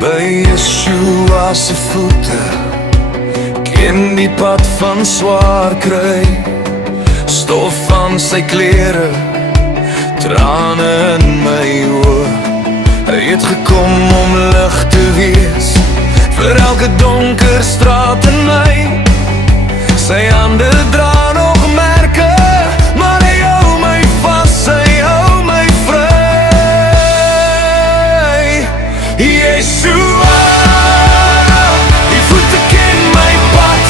By Yeshua se voete ken die pad van swaar kry, stof van sy klere, trane in my oë. Hy het gekom om lig te wees vir elke donker straat in my. Sy hande dra nog merke, maar hy hou my vas, hy hou my vry. Yeshua, die voete ken my pad,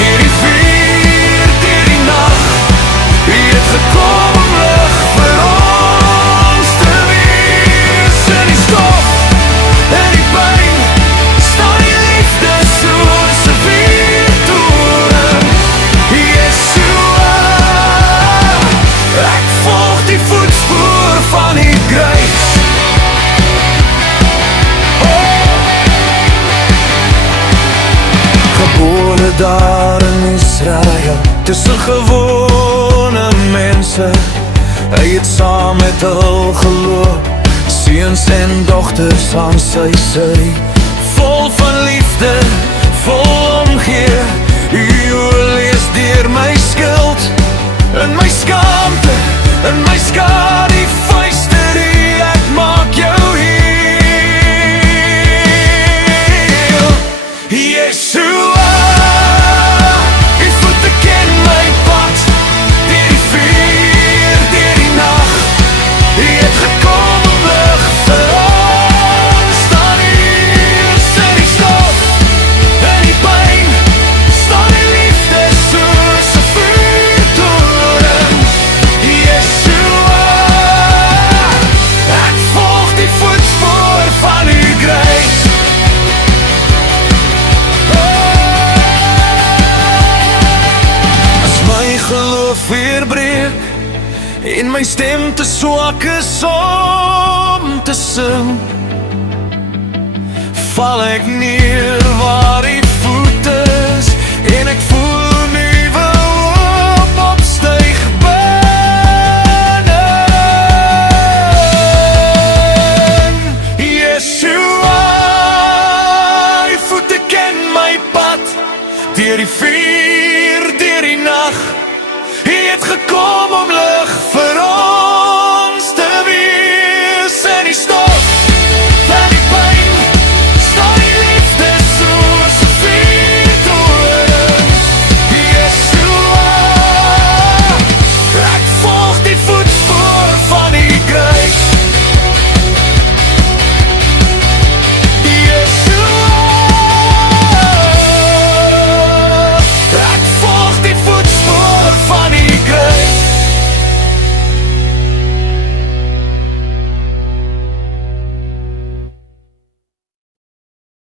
deur die vuur, deur die nag. Hy het gekom om lig vir ons te wees. In die stof, in die pyn, staan die liefde soos 'n vuurtoren. Yeshua, ek volg die voetspoor van die kruis. Gebore daar in Israel, tussen gewone mense. Hy het saam met hul geloop, seuns en dogters aan sy sy. Vol van liefde, vol omgee, u lees deur my skuld, in my skaamte, in my skade, die vuiste die ek maak jou heel. Yeshua, die voete ken my pad, deur die vuur, deur die nag. Hy het gekom om lig vir ons, staan hier in die stof, in die pyn, staan die liefde soos 'n vuurtoren. Yeshua, ek volg die voetspoor van u grace. As my geloof weer breek en my stem te swak is om te sing, val ek neer waar die voet is, en ek voel nuwe hoop opstyg binne. Yeshua, die voete ken my pad, deur die vuur,